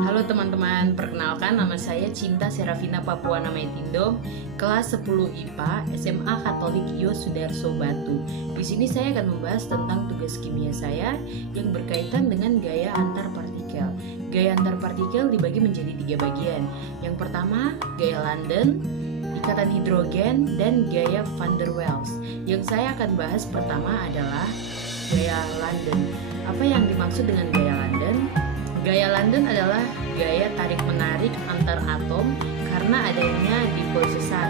Halo teman-teman, perkenalkan nama saya Cinta Serafina Papua Namaitindo, kelas 10 IPA SMA Katolik Yosudarso Batu. Di sini saya akan membahas tentang tugas kimia saya yang berkaitan dengan gaya antar partikel. Gaya antar partikel dibagi menjadi 3 bagian. Yang pertama, gaya London, ikatan hidrogen, dan gaya van der Waals. Yang saya akan bahas pertama adalah gaya London. Apa yang dimaksud dengan gaya London? Gaya London adalah gaya tarik-menarik antar atom karena adanya dipol sesat.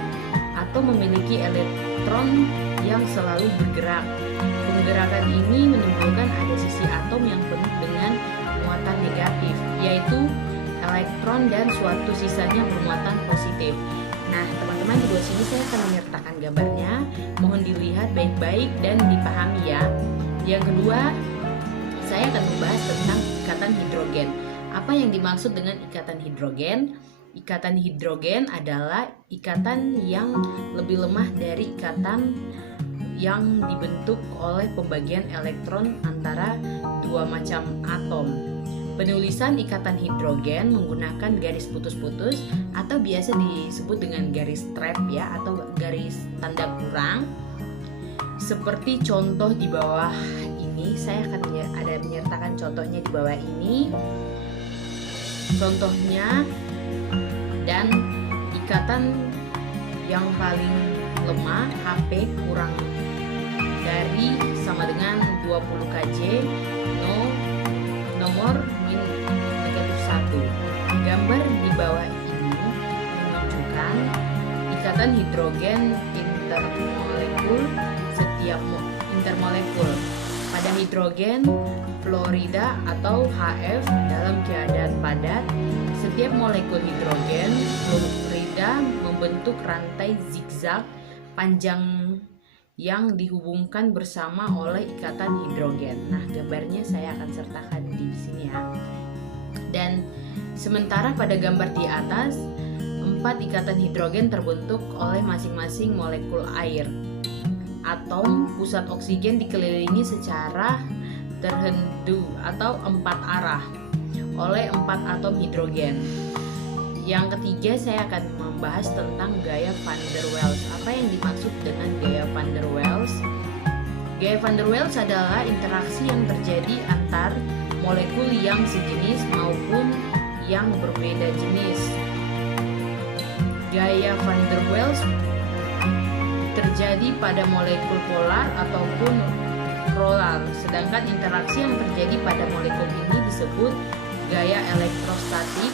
Atom memiliki elektron yang selalu bergerak. Penggerakan ini menimbulkan ada sisi atom yang penuh dengan muatan negatif, yaitu elektron, dan suatu sisanya bermuatan positif. Nah, teman-teman, di bawah sini saya akan menyertakan gambarnya. Mohon dilihat baik-baik dan dipahami ya. Yang kedua, saya akan membahas tentang ikatan hidrogen. Apa yang dimaksud dengan ikatan hidrogen? Ikatan hidrogen adalah ikatan yang lebih lemah dari ikatan yang dibentuk oleh pembagian elektron antara dua macam atom. Penulisan ikatan hidrogen menggunakan garis putus-putus atau biasa disebut dengan garis strap ya, atau garis tanda kurang. Seperti contoh di bawah ini, saya akan menyertakan contohnya di bawah ini. Contohnya, dan ikatan yang paling lemah HP kurang dari sama dengan 20 kJ, nomor -1. Gambar di bawah ini menunjukkan ikatan hidrogen intermolekul. Setiap intermolekul pada hidrogen fluorida atau HF dalam keadaan padat, setiap molekul hidrogen fluorida membentuk rantai zigzag panjang yang dihubungkan bersama oleh ikatan hidrogen. Nah, gambarnya saya akan sertakan di sini ya. Dan sementara pada gambar di atas, 4 ikatan hidrogen terbentuk oleh masing-masing molekul air. Atom pusat oksigen dikelilingi secara tertentu atau 4 arah oleh 4 atom hidrogen. Yang ketiga, saya akan membahas tentang gaya van der Waals. Apa yang dimaksud dengan gaya van der Waals? Gaya van der Waals adalah interaksi yang terjadi antar molekul yang sejenis maupun yang berbeda jenis. Gaya van der Waals terjadi pada molekul polar ataupun polar, sedangkan interaksi yang terjadi pada molekul ini disebut gaya elektrostatik.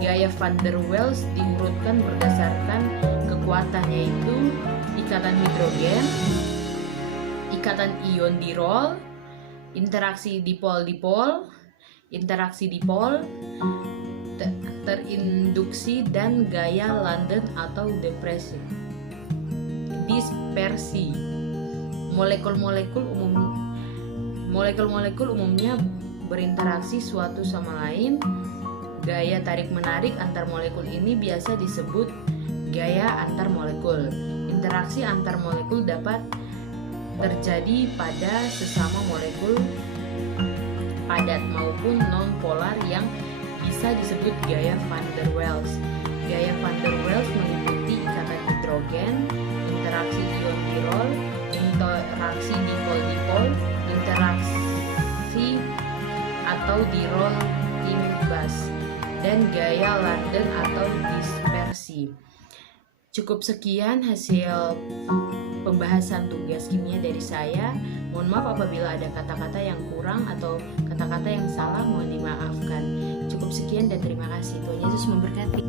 Gaya van der Waals diurutkan berdasarkan kekuatan, yaitu ikatan hidrogen, ikatan ion dirol, interaksi dipol-dipol, interaksi dipol, terinduksi, dan gaya London atau dispersi. Molekul-molekul umumnya berinteraksi suatu sama lain. Gaya tarik-menarik antar molekul ini biasa disebut gaya antar molekul. Interaksi antar molekul dapat terjadi pada sesama molekul padat maupun non-polar yang bisa disebut gaya van der Waals. Gaya van der Waals meliputi ikatan hidrogen, interaksi ion dirol, interaksi dipol-dipol, interaksi atau dirol imbas, dan gaya London atau dispersi. Cukup sekian hasil pembahasan tugas kimia dari saya. Mohon maaf apabila ada kata-kata yang kurang atau kata-kata yang salah, mohon dimaafkan. Cukup sekian dan terima kasih. Tuhan Yesus memberkati.